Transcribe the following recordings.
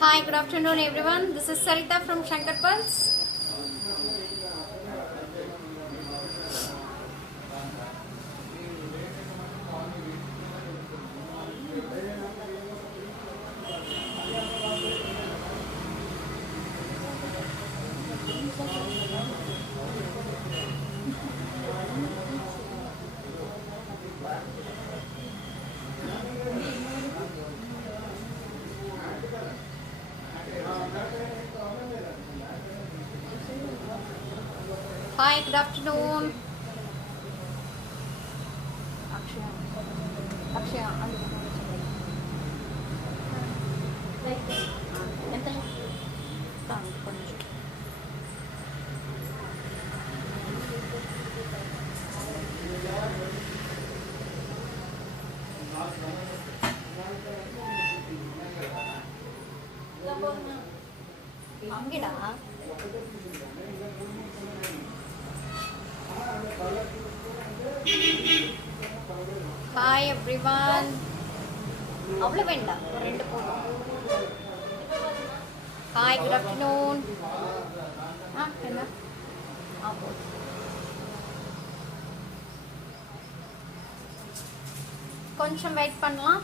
Hi, good afternoon everyone. This is Sarita from Shankar Pulse. Hi, good afternoon. Akshaya. Angida. Hi everyone. Avla venda rendu podum. Hi, good afternoon. Enna? Podum. கொஞ்சம் வெயிட் பண்ணலாம்.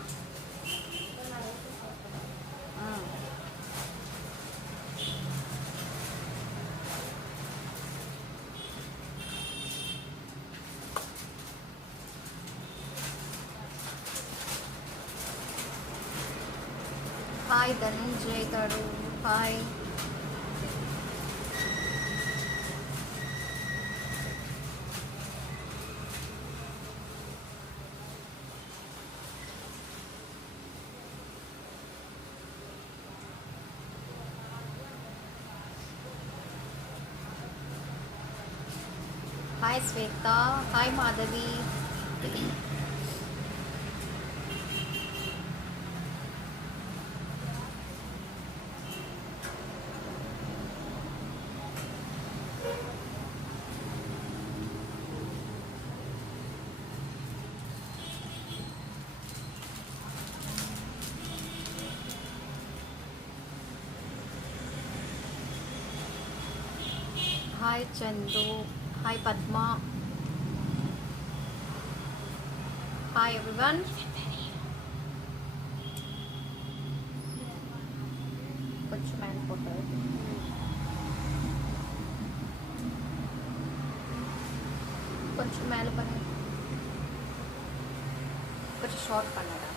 Hi Dhananjay garu. Hi. Hi Sweta. Hi Madhavi. Hi Chandu. Hi Padma. Hi everyone. కొంచెం man photo కొంచెం మేల పని కొంచెం షార్ట్ பண்ணடா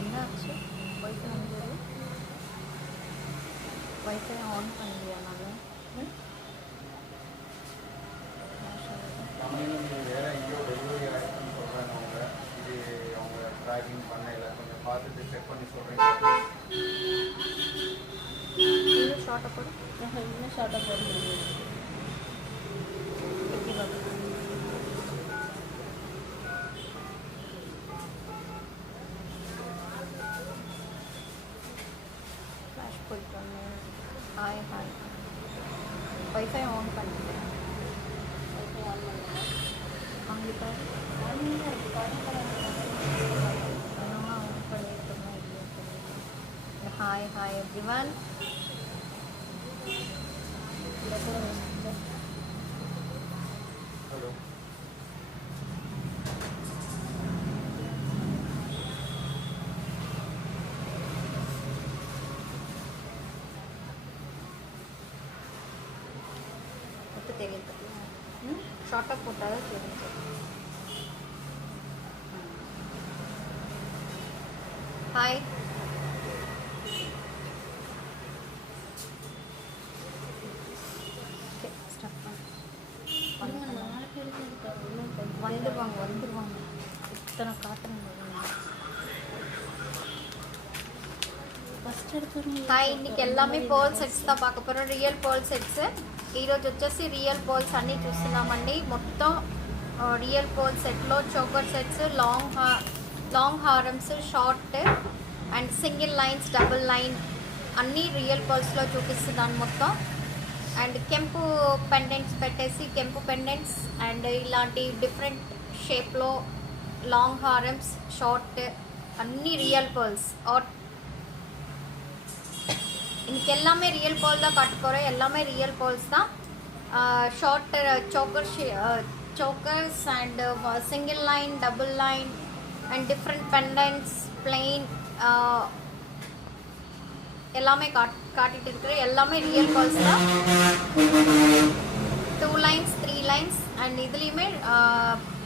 என்னாச்சு wifi on பண்ணியா நான் கம்பெனி வேறு எங்கேயோ டெலிவரி ஆகிடுச்சுன்னு சொல்கிறாங்க அவங்க. இது அவங்க ட்ராக்கிங் பண்ணல, கொஞ்சம் பார்த்துட்டு செக் பண்ணி சொல்கிறீங்க. இன்னும் ஷார்ட்டாக போடும் இன்னும் ஷார்ட்டாக போட முடியும். ஃப்ளாஷ் போயிட்டு ஹாய் ஹாய் வைஃபை ஆன் பண்ணிட்டேன். வைஃபை ஆன் பண்ணுறேன் அவங்களுக்கு ஹாய் ஹாய் எவ்ரிவன். ஹலோ. தெரியுது ஷார்ட்டாக போட்டால் தான் தெரியுது. ஹாய் வந்துடுவாங்க இத்தனை காட்டுறாங்க. హాయ్ இன்னைக்கு எல்லாமே పర్ల్ సెట్స్ తో பார்க்க పోறோం. రియల్ పర్ల్ సెట్స్ ఈ రోజు వచ్చేసి రియల్ పర్ల్స్ అన్ని చూస్తున్నామండి. మొత్తం రియల్ పర్ల్ సెట్ లో చోకర్ సెట్స్, లాంగ్ హారమ్స్, short and single lines, double line అన్నీ రియల్ పర్ల్స్లో చూపిస్తున్నాను మొత్తం. అండ్ కెంపు పెండెంట్స్ పెట్టేసి కెంపు పెండెంట్స్ అండ్ ఇలాంటి డిఫరెంట్ షేప్లో లాంగ్ హారమ్స్ షార్ట్ అన్నీ ரியல் பர்ல்ஸ். और इनके எல்லாமே ரியல் பர்ல் தான் காட்ட போகிறேன். எல்லாமே ரியல் பர்ல்ஸ் தான். Short chokers and single line, double line and different pendants, plain எல்லாமே காட்டிட்டு இருக்கிறேன். எல்லாமே ரியல் பர்ல்ஸ் தான். 2 lines 3 lines and இதுலேயுமே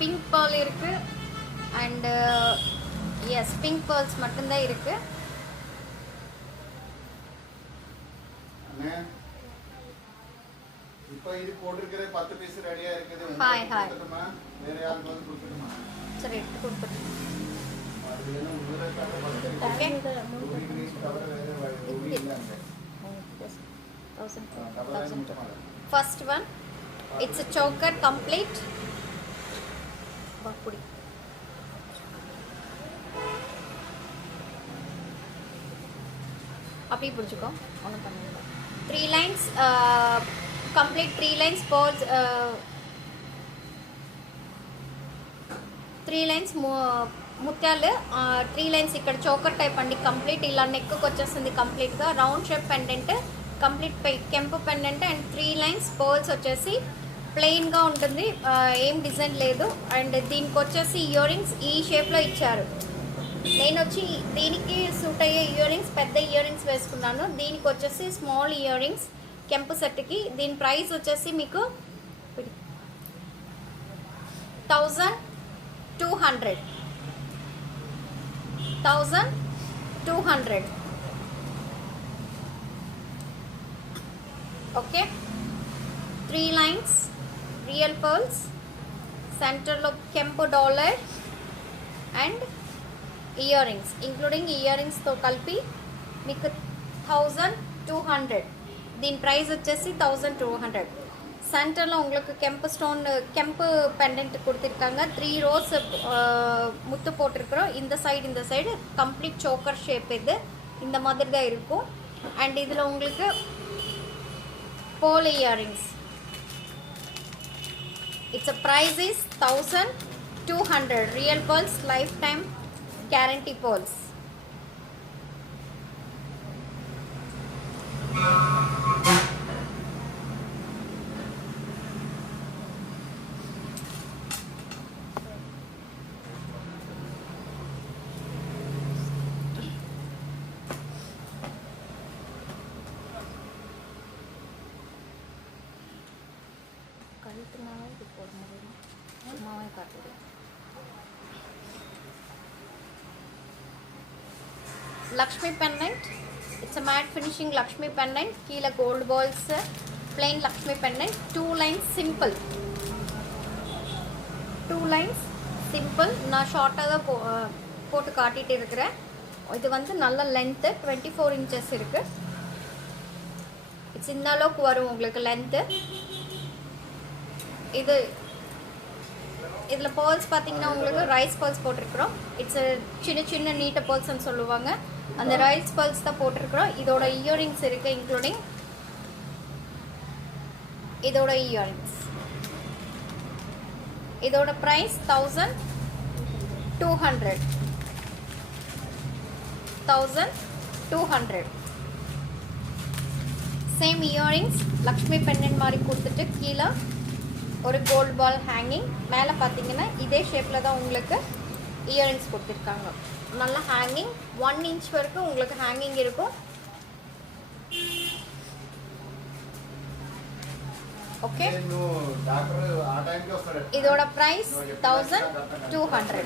பிங்க் pearl இருக்குது. அண்டு எஸ் பிங்க் pearls மட்டும்தான் இருக்குது. இப்போ இது போட்டுக்கிற 10 பீஸ் ரெடியா இருக்குது. ஹாய் வேற யாருக்கு வந்து கொடுக்கணுமா? சரி எடுத்து கொடுத்துட்டு. அது என்ன முதல்ல காட்ட ஓகே தவிர வேற ரூபி இல்லங்க. 1000 first one it's a choker complete. பாப்புடி அப்படியே பிடிச்சிக்கோ. ஒன்றும் பண்ணல. 3 lines complete 3 lines pearls 3 lines ముత్యాలు 3 lines ఇక్కడ చోకర్ టైప్ అండి. కంప్లీట్ ఇలా నెక్కు వచ్చేస్తుంది కంప్లీట్గా. రౌండ్ షేప్ పెండెంట్ కంప్లీట్ కెంపు పెండెంట్ అండ్ 3 lines pearls వచ్చేసి ప్లెయిన్గా ఉంటుంది. ఏం డిజైన్ లేదు. అండ్ దీనికి వచ్చేసి ఇయర్ రింగ్స్ ఈ షేప్లో ఇచ్చారు. నేను వచ్చి దీనికి సూట్ అయ్యే ఇయర్ రింగ్స్ పెద్ద ఇయర్ రింగ్స్ వేసుకున్నాను. దీనికి వచ్చేసి స్మాల్ ఇయర్ రింగ్స్ కెంపు సెట్కి. దీని ప్రైస్ వచ్చేసి మీకు 1200 ఓకే. 3 lines రియల్ పర్ల్స్ సెంటర్లో కెంపు dollar and earrings including year రింగ్స్తో కలిపి మీకు 1200. దీని ప్రైస్ వచ్చేసి 1200. சென்டரில் உங்களுக்கு கெம்பு பெண்டன்ட் கொடுத்துருக்காங்க. 3 rows முத்து போட்டிருக்கிறோம். இந்த சைடு கம்ப்ளீட் சோக்கர் ஷேப் இது இந்த மாதிரி தான் இருக்கும். அண்ட் இதில் உங்களுக்கு pearl earrings. It's a price is 1200. Real pearls life time guarantee pearls. கழுத்துனால இது போட முடியும். சும்மாவே காட்டுது. Lakshmi pendant. It's a matte finishing Lakshmi pendant. கீழே gold balls plain Lakshmi pendant. 2 lines simple. 2 lines simple. நான் ஷார்ட்டாக தான் போட்டு காட்டிகிட்டு இருக்கிறேன். இது வந்து நல்ல லென்த்து 24 inches இருக்குது. இட்ஸ் இந்த அளவுக்கு வரும் உங்களுக்கு லென்த்து. இதில் பேர்ல்ஸ் பார்த்தீங்கன்னா உங்களுக்கு ரைஸ் பேர்ல்ஸ் போட்டிருக்கிறோம். இட்ஸ் சின்ன சின்ன நீட்ட பேர்ல்ஸ்ன்னு சொல்லுவாங்க. அந்த ரைஸ் பேர்ல்ஸ் தான் போட்டிருக்கிறோம். இதோட இயரிங்ஸ் இருக்குது இன்க்ளூடிங் இதோட இயரிங்ஸ். இதோட price 1200. Same earrings Lakshmi pendant மாதிரி கொடுத்துட்டு கீழே ஒரு கோல்டு பால் ஹேங்கிங். மேலே பார்த்தீங்கன்னா இதே ஷேப்பில் தான் உங்களுக்கு இயரிங்ஸ் கொடுத்துருக்காங்க. நல்லா ஹேங்கிங் 1 inch வரைக்கும் உங்களுக்கு ஹேங்கிங் இருக்கும். ఓకే. இதோட ప్రైస్ 1200.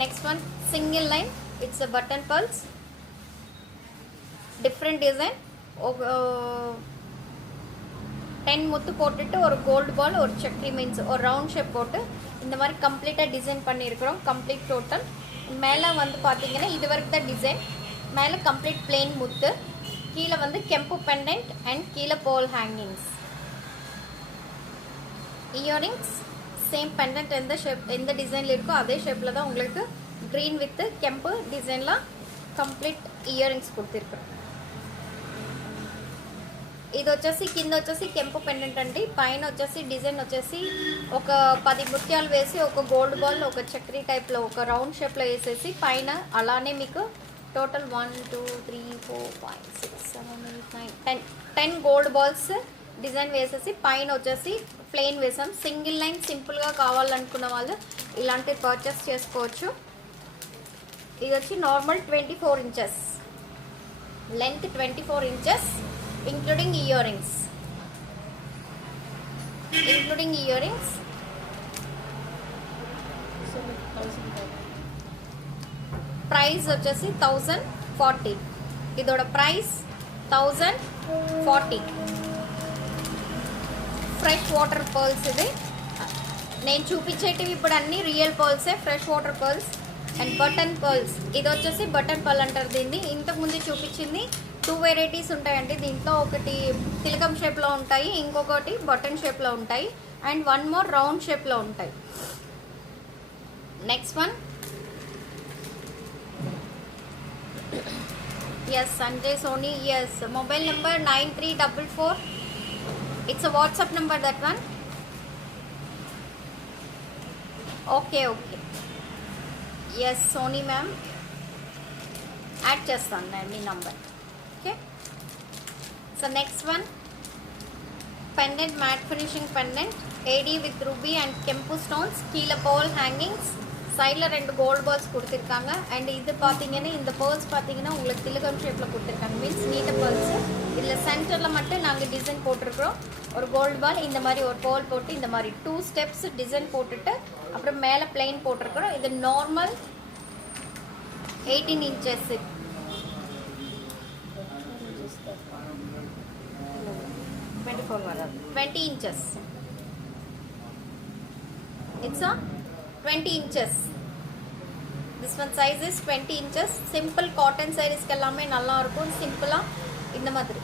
Next one, single line. It's a button pulse. Different design. 10 முத்து போட்டுட்டு ஒரு கோல்டு பால் ஒரு சக்கரி மீன்ஸ் ஒரு ரவுண்ட் ஷேப் போட்டு இந்த மாதிரி கம்ப்ளீட்டாக டிசைன் பண்ணியிருக்கிறோம். கம்ப்ளீட் டோட்டல் மேலே வந்து பார்த்தீங்கன்னா இது வரைக்கும் தான் டிசைன். மேலே கம்ப்ளீட் பிளெயின் முத்து, கீழே வந்து கெம்பு பெண்டன்ட் அண்ட் கீழே pearl hangings. Earrings same pendant எந்த டிசைனில் இருக்கோ அதே ஷேப்பில் தான் உங்களுக்கு க்ரீன் வித் கெம்பு டிசைனில் కంప్లీట్ ఇయర్ రింగ్స్ కుర్తిర్రు. ఇది వచ్చేసి కింద వచ్చేసి కెంపు పెండెంట్ అండి, పైన వచ్చేసి డిజైన్ వచ్చేసి ఒక 10 ముత్యాలు వేసి ఒక గోల్డ్ బాల్ ఒక చక్రీ టైప్లో ఒక రౌండ్ షేప్లో వేసేసి పైన అలానే మీకు టోటల్ 1 2 3 4 5 6 7 8 9 10 గోల్డ్ బాల్స్ డిజైన్ వేసేసి పైన వచ్చేసి ప్లెయిన్ వేసాం. సింగిల్ లైన్ సింపుల్గా కావాలనుకున్న వాళ్ళు ఇలాంటివి పర్చేస్ చేసుకోవచ్చు. ఇది వచ్చి normal 24 inches length, 24 inches including earrings. Price వచ్చేసి 1040. ఇదోడ ప్రైస్ 1040. Fresh water pearls. ఇది నేను చూపించేటివి ఇప్పుడు అన్ని రియల్ పర్ల్సే, fresh water pearls and button pearls. ఇది వచ్చేసి బటన్ పర్ల్ అంటారు దీన్ని. ఇంతకుముందు చూపించింది 2 వెరైటీస్ ఉంటాయండి దీంట్లో. ఒకటి తిలకం షేప్లో ఉంటాయి, ఇంకొకటి బటన్ షేప్లో ఉంటాయి అండ్ 1 మోర్ రౌండ్ షేప్లో ఉంటాయి. Next one yes Sanjay Soni. Yes mobile number 9344. It's a WhatsApp number that one. Okay okay yes Soni ma'am, add చేస్తాను నేను మీ number. Okay. So next one pendant, matte finishing pendant, AD with ruby and kemp stones. கீழே pearl hangings, சைடில் 2 gold balls கொடுத்துருக்காங்க. அண்ட் இது பார்த்தீங்கன்னா இந்த பேர்ல்ஸ் பார்த்தீங்கன்னா உங்களுக்கு திலகம் ஷேப்பில் கொடுத்துருக்காங்க, மீன்ஸ் நீட்ட பேர்ல்ஸ். இதில் சென்டரில் மட்டும் நாங்கள் டிசைன் போட்டிருக்கிறோம். ஒரு கோல்டு பால் இந்த மாதிரி ஒரு போல் போட்டு இந்த மாதிரி 2 ஸ்டெப்ஸ் டிசைன் போட்டுட்டு அப்புறம் மேலே பிளெயின் போட்டிருக்கிறோம். இது நார்மல் 18 ఇంచెస్. 20 inches. It's a 20 inches. This one size is 20 inches. Simple cotton sarees க்கு எல்லாமே நல்லா இருக்கும். சிம்பிளா இந்த மாதிரி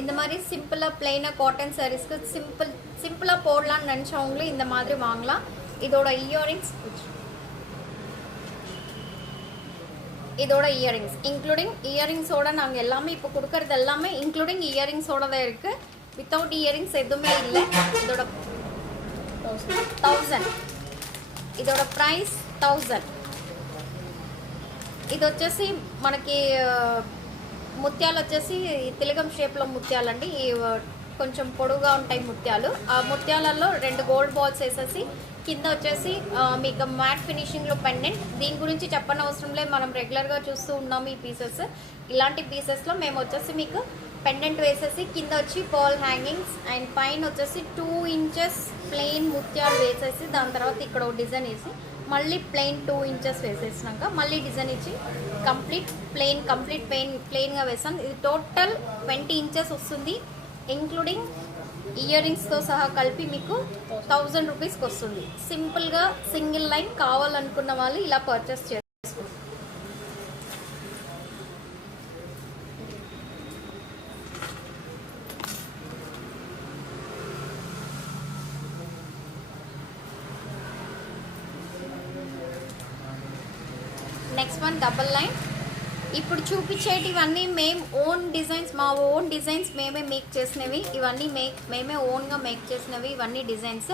இந்த மாதிரி சிம்பிளா பிளைனா காட்டன் சாரீஸ்க்கு சிம்பிளா போடலாம்னு நினைச்சவங்களே இந்த மாதிரி வாங்கலாம். இதோட இயரிங்ஸ் இன்க்ளூடிங் இயரிங்ஸோட நாங்கள் எல்லாமே இப்போ கொடுக்கறது எல்லாமே இன்க்ளூடிங் இயரிங்ஸோட தான் இருக்குது. வித்தவுட் இயரிங்ஸ் எதுவுமே இல்லை. இதோட 1000. இதோட ప్రైస్ 1000. ఇది వచ్చేసి మనకి ముత్యాలు వచ్చేసి తిలకం షేప్లో ముత్యాలండి. కొంచెం పొడుగా ఉంటాయి ముత్యాలు. ఆ ముత్యాలలో 2 గోల్డ్ బాల్స్ వేసేసి కింద వచ్చేసి మీకు మ్యాట్ ఫినిషింగ్లో పెండెంట్. దీని గురించి చెప్పనవసరం లేదు, మనం రెగ్యులర్గా చూస్తూ ఉన్నాము ఈ పీసెస్. ఇలాంటి పీసెస్లో మేము వచ్చేసి మీకు పెండెంట్ వేసేసి కింద వచ్చి పర్ల్ హ్యాంగింగ్స్ అండ్ పైన వచ్చేసి 2 ఇంచెస్ ప్లెయిన్ ముత్యాలు వేసేసి దాని తర్వాత ఇక్కడ ఒక డిజైన్ వేసి మళ్ళీ ప్లెయిన్ 2 ఇంచెస్ వేసేసినాక మళ్ళీ డిజైన్ ఇచ్చి కంప్లీట్ ప్లెయిన్గా వేసాను. ఇది టోటల్ 20 ఇంచెస్ వస్తుంది, ఇంక్లూడింగ్ ఇయర్ రింగ్స్తో సహా కలిపి మీకు 1000 రూపీస్కి వస్తుంది. సింపుల్గా సింగిల్ లైన్ కావాలనుకున్న వాళ్ళు ఇలా పర్చేస్ చేస్తారు. Next one double line. ఇప్పుడు చూపించేటివన్నీ మేము ఓన్ డిజైన్స్, మా ఓన్ డిజైన్స్ మేమే మేక్ చేసినవి. ఇవన్నీ మేమే ఓన్గా మేక్ చేసినవి ఇవన్నీ డిజైన్స్.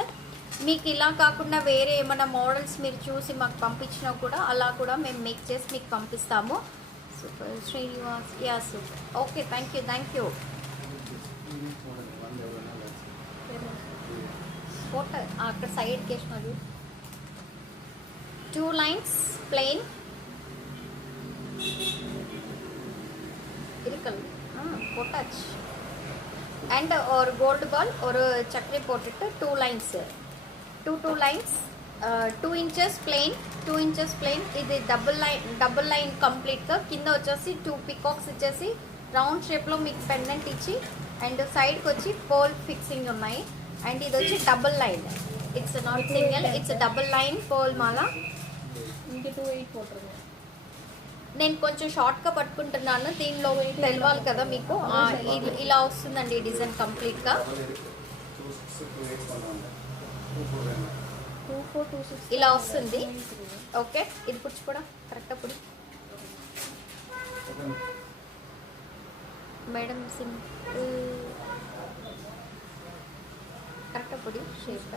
మీకు ఇలా కాకుండా వేరే ఏమైనా మోడల్స్ మీరు చూసి మాకు పంపించినా కూడా అలా కూడా మేము మేక్ చేసి మీకు పంపిస్తాము. సూపర్ Srinivas. Yeah super. Okay, thank you. Photo అక్కడ సైడ్కి వేసినది 2 లైన్స్ ప్లెయిన్ போட்டாச்சு. அண்ட் ஒரு கோல்டு பால் ஒரு சக்கரை போட்டுட்டு 2 லைன்ஸ் 2 லைன்ஸ் 2 ఇంచెస్ ప్లెయిన్. ఇది డబుల్ లైన్ కంప్లీట్గా కింద వచ్చేసి 2 పికాక్స్ ఇచ్చేసి రౌండ్ షేప్లో మీకు పెండెంట్ ఇచ్చి అండ్ సైడ్కి వచ్చి పోల్ ఫిక్సింగ్ ఉన్నాయి. అండ్ ఇది వచ్చి double line. It's not single, it's double line pearl మాల. இங்கே 28 போட்டுருங்க. నేను కొంచెం షార్ట్గా పట్టుకుంటున్నాను, దీనిలో తెలవాలి కదా మీకు. ఇలా వస్తుందండి డిజైన్ కంప్లీట్గా. డబల్ ఇருக்கு 26 28 కొన్నాను 24 వేనా 2426 ఇలా వస్తుంది. ఓకే, ఇది పుచ్చు కూడా కరెక్ట్గా పుడి మేడం, సింపుల్ కరెక్ట్గా పుడి షేప్.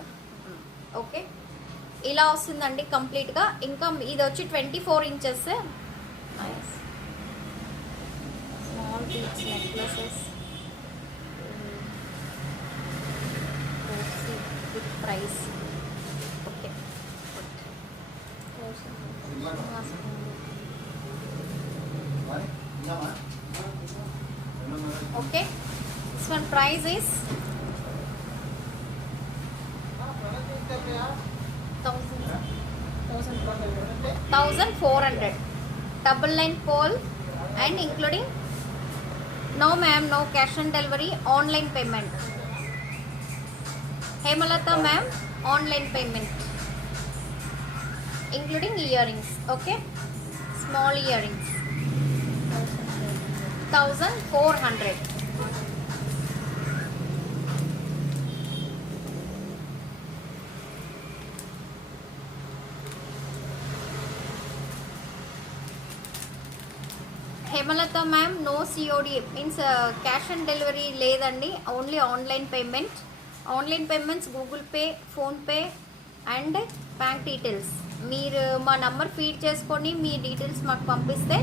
ఓకే, ఇలా వస్తుందండి కంప్లీట్గా. ఇంకా ఇది వచ్చి 24 inches. Nice small beads necklaces with price. Okay, okay, this one price is 1400. Double line pole and including no ma'am, no cash on delivery, online payment. Hemalata ma'am, online payment including earrings. Okay, small earrings 1400. Hemalatha ma'am, no COD means cash on delivery లేదండి, only online payment. Online payments Google Pay, PhonePe and bank details. మీరు మా number feed చేసుకొని మీ డీటెయిల్స్ మాకు పంపిస్తే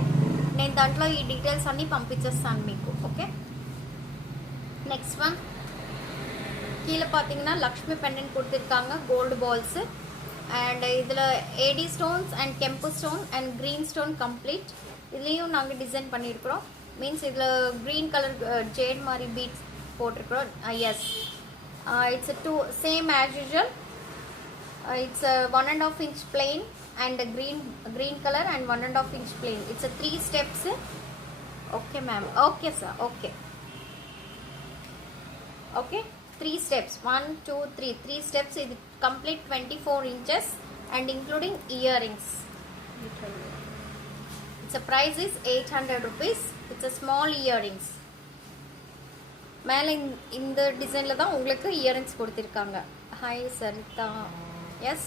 నేను దాంట్లో ఈ డీటెయిల్స్ అన్నీ పంపించేస్తాను మీకు. ఓకే, நெக்ஸ்ட் ஒன் கீழே பார்த்தீங்கன்னா லக்ஷ்மி பெண்டன்ட் கொடுத்துருக்காங்க, கோல்டு பால்ஸு. அண்ட் இதில் AD stones and kemp stone and green stone complete. இதுலேயும் நாங்கள் டிசைன் பண்ணியிருக்கிறோம். மீன்ஸ் இதில் க்ரீன் கலர் ஜேட் மாதிரி பீட்ஸ் போட்டிருக்கிறோம். Yes, it's too same as usual. It's 1.5 inch plain and green color and 1.5 inch plain. It's a 3 steps. Okay ma'am, okay sir, okay, 3 steps, 1 2 3 3 steps. It complete 24 inches and including earrings. Its a price is 800 rupees. It's a small earrings. மேலே இந்த டிசைனில் தான் உங்களுக்கு earrings கொடுத்துருக்காங்க. ஹாய் சரிதா. ఎస్,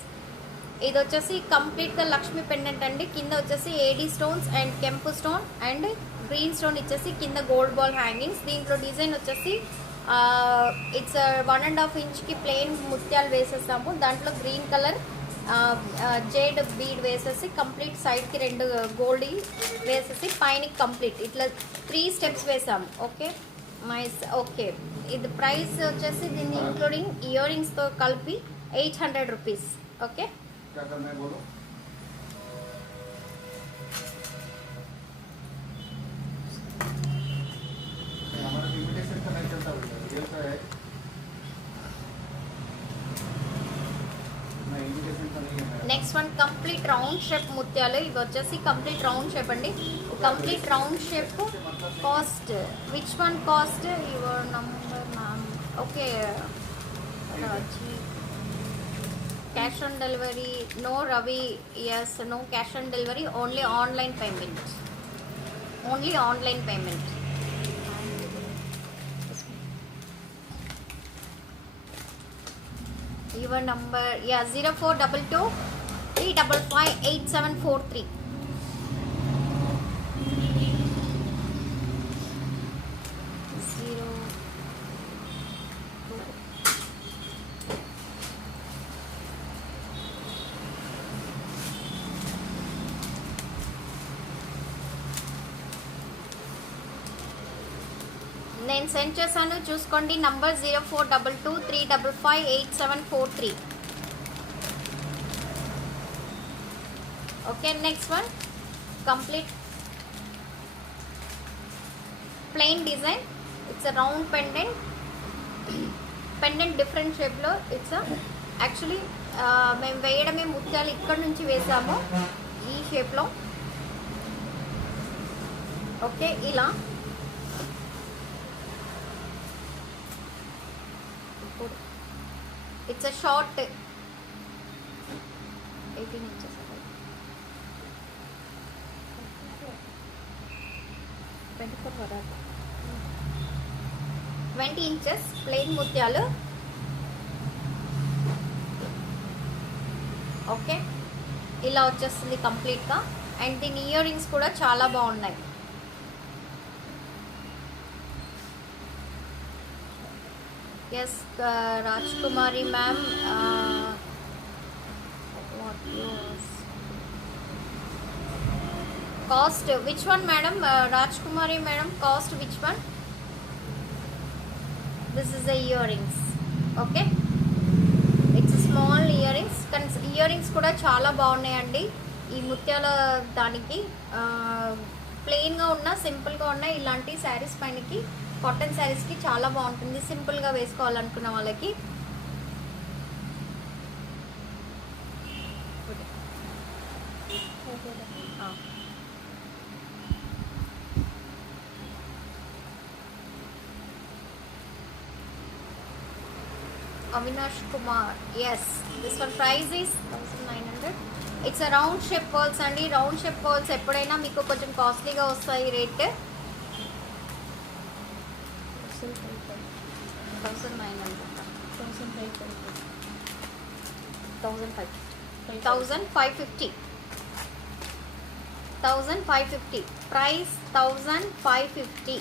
ఇది వచ్చేసి కంప్లీట్గా లక్ష్మీ పెండెంట్ అండి. కింద వచ్చేసి ఏడీ స్టోన్స్ అండ్ కెంపు స్టోన్ అండ్ గ్రీన్ స్టోన్ ఇచ్చేసి కింద గోల్డ్ బాల్ హ్యాంగింగ్స్. దీంట్లో డిజైన్ వచ్చేసి ఇట్స్ 1.5 inchకి ప్లెయిన్ ముత్యాలు వేసేసాము. దాంట్లో గ్రీన్ కలర్ జేడ్ బీడ్ వేసేసి కంప్లీట్ సైడ్కి 2 గోల్డ్ వేసేసి పైన కంప్లీట్ ఇట్లా 3 steps వేసాము. ఓకే మైస్. ఓకే, ఇది ప్రైస్ వచ్చేసి దీన్ని ఇంక్లూడింగ్ ఇయరింగ్స్తో కలిపి 800 rupees. ओके, क्या करना है बोलो. हमारा इमिटेशन का नहीं चलता, रियल का है ना, इमिटेशन का नहीं है. Next one complete round shape ముత్యాలు. ఇవి వచ్చేసి కంప్లీట్ రౌండ్ షేప్ అండి. Complete round shape cost, which one cost your number ma'am. Okay, cash on delivery no Ravi. Yes, no cash on delivery, only online payment, only online payment. Your number, yeah, 0422 355 8743. నేను సెండ్ చేశాను, చూసుకోండి. నంబర్ 0422 355 8743. Okay, next one complete plain design. It's a round pendant. Pendant different షేప్లో. It's actually మేము వేయడమే ముత్యాలు ఇక్కడ నుంచి వేసాము ఈ షేప్లో. ఓకే, ఇలా ఇట్స్ అ షార్ట్ 18 inches. 24 వరకు 20 ఇంచెస్ ప్లెయిన్ ముత్యాలు. ఓకే, ఇలా వచ్చేస్తుంది కంప్లీట్గా. అండ్ దీని ఇయర్ రింగ్స్ కూడా చాలా బాగున్నాయి. Yes Raj Kumari ma'am, cost which one madam? Raj Kumari madam, cost which one? This is the earrings. Okay, it's small earrings. కానీ ఇయర్ రింగ్స్ కూడా చాలా బాగున్నాయండి. ఈ ముత్యాల దానికి ప్లెయిన్గా ఉన్న, సింపుల్గా ఉన్న ఇలాంటి శారీస్ పైనకి, కాటన్ శారీస్కి చాలా బాగుంటుంది సింపుల్గా వేసుకోవాలనుకున్న వాళ్ళకి. Avinash Kumar, yes, this one price is 1900. It's a round shape pearls అండి. రౌండ్ షేప్ pearls ఎప్పుడైనా మీకు కొంచెం కాస్ట్లీగా వస్తాయి రేట్. 1550 price 1550.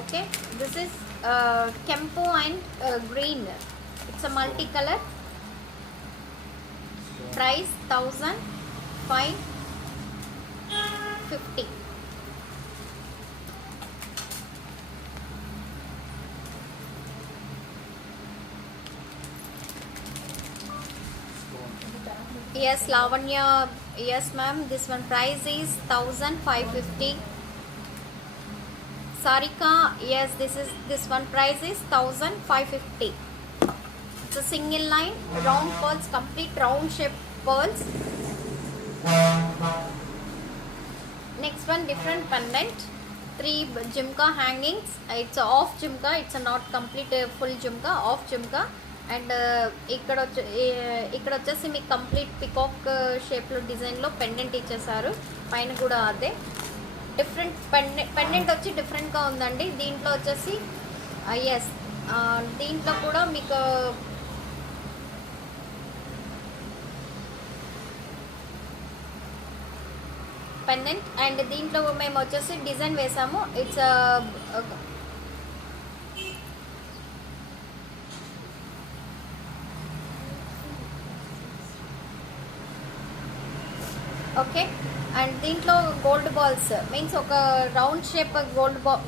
Okay, this is Kempo and green. It's a multicolor. Price 1550. Yes, Lavanya, yes ma'am, this one price is 1550. Sarika, yes, this one price is 1550. It's a single line round pearls, complete round shape pearls. Next one, different pendant, 3 jhumka hangings. It's a off jhumka, it's a not complete full jhumka, off jhumka. And ఇక్కడ వచ్చేసి మీకు complete peacock షేప్లో డిజైన్లో పెండెంట్ ఇచ్చేసారు. పైన కూడా అదే different pendant వచ్చి డిఫరెంట్గా ఉందండి. దీంట్లో వచ్చేసి ఎస్, దీంట్లో కూడా మీకు పెండెంట్, అండ్ దీంట్లో మేము వచ్చేసి డిజైన్ వేసాము. It's okay. అండ్ దీంట్లో గోల్డ్ బాల్స్ మీన్స్ ఒక రౌండ్ షేప్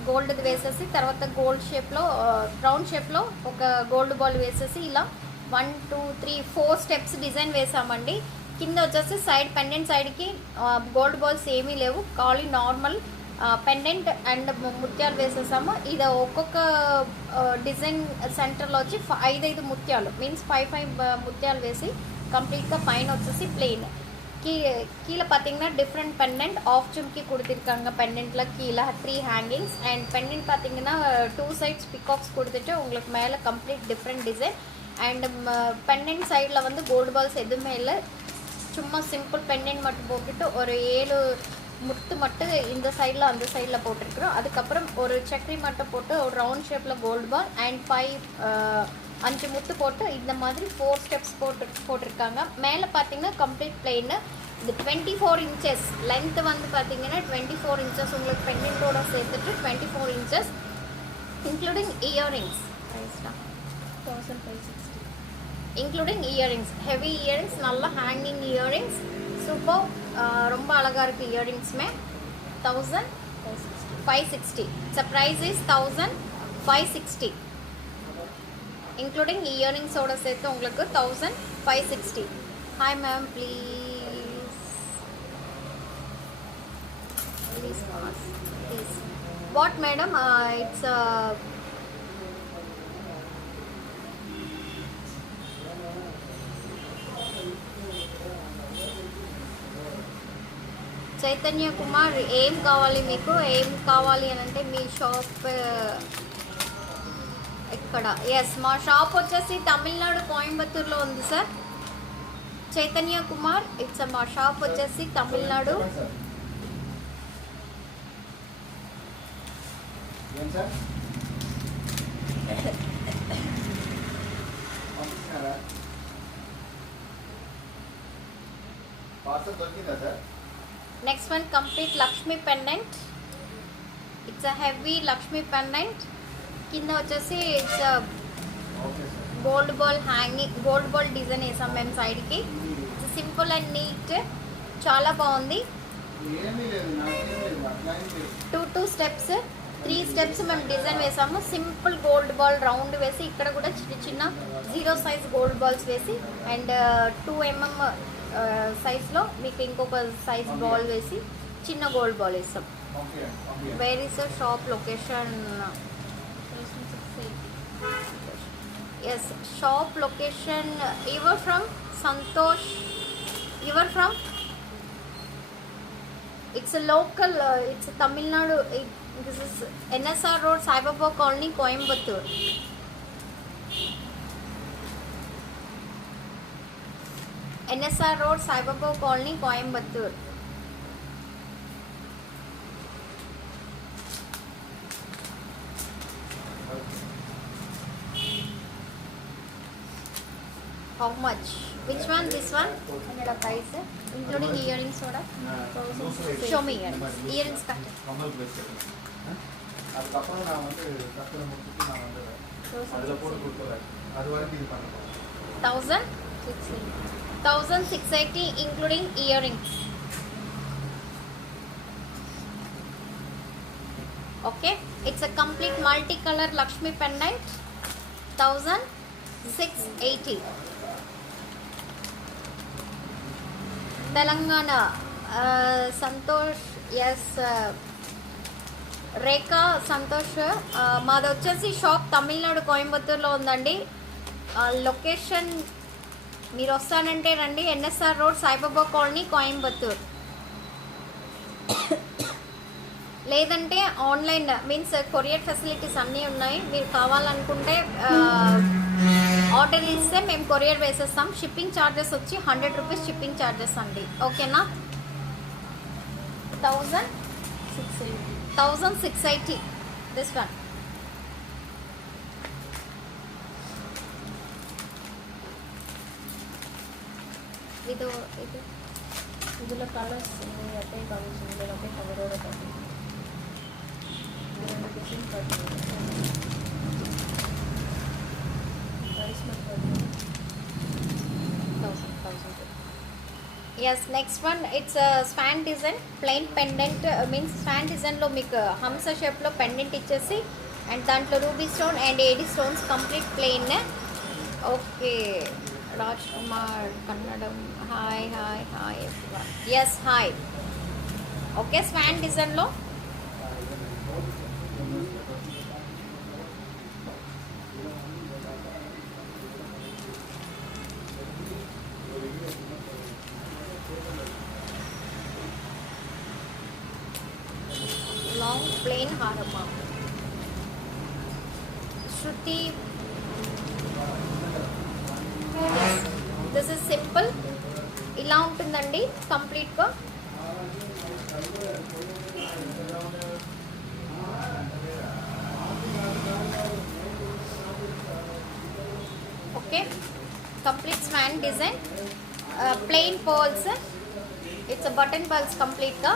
గోల్డ్ వేసేసి తర్వాత గోల్డ్ షేప్లో రౌండ్ షేప్లో ఒక గోల్డ్ బాల్ వేసేసి ఇలా 1 2 3 4 స్టెప్స్ డిజైన్ వేసామండి. కింద వచ్చేసి సైడ్ పెండెంట్ సైడ్కి గోల్డ్ బాల్స్ ఏమీ లేవు, ఖాళీ నార్మల్ పెండెంట్ అండ్ ముత్యాలు వేసేసాము. ఇది ఒక్కొక్క డిజైన్ సెంటర్లో వచ్చి 5 ముత్యాలు మీన్స్ 5 ముత్యాలు వేసి కంప్లీట్గా పైన వచ్చేసి ప్లెయిన్. கீழே பார்த்தீங்கன்னா டிஃப்ரெண்ட் பெண்டன்ட் ஆஃப் ஜும்கி கொடுத்துருக்காங்க. பெண்டன்ட்டில் கீழே 3 ஹேங்கிங்ஸ் அண்ட் பெண்டன்ட் பார்த்தீங்கன்னா 2 சைட்ஸ் பிகாக்ஸ் கொடுத்துட்டு உங்களுக்கு மேலே complete different design. And pendant சைடில் வந்து கோல்டு பால்ஸ் எதுவுமே இல்லை, சும்மா சிம்பிள் பெண்டன்ட் மட்டும் போட்டுட்டு ஒரு 7 முத்து மட்டும் இந்த சைடில் அந்த சைடில் போட்டிருக்கிறோம். அதுக்கப்புறம் ஒரு சக்கரி மட்டும் போட்டு ஒரு ரவுண்ட் ஷேப்பில் கோல்டு பால் அண்ட் 5 முத்து போட்டு இந்த மாதிரி 4 ஸ்டெப்ஸ் போட்டிருக்காங்க. மேலே பார்த்தீங்கன்னா கம்ப்ளீட் பிளெயின். இது 24 இன்ச்சஸ் லென்த்து வந்து பார்த்தீங்கன்னா 24 இன்ச்சஸ் உங்களுக்கு பெண்டன்ட்டோட சேர்த்துட்டு 24 inches including earrings. Including earrings, heavy earrings, நல்ல ஹேங்கிங் இயரிங்ஸ், சூப்பர், ரொம்ப அழகாக இருக்குது இயரிங்ஸுமே. 1560. ஸோ ப்ரைஸ் இஸ் 1560 இன்க்ளூடிங் இயரிங்ஸோட சேர்த்து உங்களுக்கு 1560. Hi ma'am, please what madam? It's Chaitanya కుమార్, ఏం కావాలి మీకు? ఏం కావాలి అని అంటే మీ షాప్ ఇక్కడ? ఎస్, మా షాప్ వచ్చేసి తమిళనాడు కోయంబత్తూర్లో ఉంది సార్. చైతన్య కుమార్, ఇట్స్ మా షాప్ వచ్చేసి తమిళనాడు ఏం సార్ పంపిస్తున్నారా పార్సల్ దొరికిందా sir next one complete Lakshmi pendant. It's a heavy Lakshmi పెండెంట్. కింద వచ్చేసి it's okay sir gold ball hanging, gold ball design వేసాం మేము సైడ్కి. ఇట్స్ సింపుల్ అండ్ నీట్, చాలా బాగుంది. ఏమీ లేదు నాకేం లేదు అట్లా ఏం లేదు 2 స్టెప్స్ 3 స్టెప్స్ మేము డిజైన్ వేసాము. సింపుల్ గోల్డ్ బాల్ రౌండ్ వేసి ఇక్కడ కూడా చిన్న చిన్న 0 సైజ్ గోల్డ్ బాల్స్ వేసి అండ్ 2 mm సైజ్లో మీకు ఇంకొక సైజ్ బాల్ వేసి చిన్న గోల్డ్ బాల్ వేస్తాం. Okay okay where is the shop location? Yes, shop location your from Santosh, your from it's local, it's Tamil Nadu. This is NSR road, Saibaba colony, Coimbatore. NSR road, Saibaba colony, Coimbatore. How much? Which one? This one? And the price, including earrings, soda. Show me earrings. Earrings cut. அதுக்கப்புறம் நான் வந்து கஸ்டமர் முடிச்சுட்டு நான் வந்து அதில் போட்டு கொடுத்துறேன். அது வரைக்கும் இது பண்ண போகிறேன். 1680 including earrings. Okay, it's a complete multicolor Lakshmi pendant. 1680. Telangana Santosh, yes Rekha Santosh. మాది వచ్చేసి షాప్ తమిళనాడు కోయంబత్తూర్లో ఉందండి. లొకేషన్ మీరు వస్తానంటే రండి, NSR road, Saibaba colony, Coimbatore. లేదంటే ఆన్లైన్ మీన్స్ కొరియర్ ఫెసిలిటీస్ అన్నీ ఉన్నాయి. మీరు కావాలనుకుంటే ఆర్డర్ ఇస్తే మేము కొరియర్ వేసేస్తాం. షిప్పింగ్ ఛార్జెస్ వచ్చి 100 రూపీస్ షిప్పింగ్ ఛార్జెస్ అండి. ఓకేనా? 1680 దిస్ వన్. ఇది ఇందులో కలర్స్ అట్టే కలర్స్ ఇందులో ఒకే కలర్ కూడా పడుతుంది. 2 డిజైన్ పడుతుంది. ప్రైస్ పడుతుంది 1000. Yes, next one it's swan design plain pendant. Means swan డిజైన్లో మీకు హంస షేప్లో పెండెంట్ ఇచ్చేసి అండ్ దాంట్లో ruby stone and AD stones complete plain. Okay, Raj Kumar Kannadam. Hi hi hi everyone. Yes hi. Okay, swan డిజైన్లో లాంగ్ ప్లెయిన్ హారమ్మా. Shruti, this is simple. ఇలా ఉంటుందండి కంప్లీట్గా. Okay, complete swan design, plain pearls. It's button pearls కంప్లీట్గా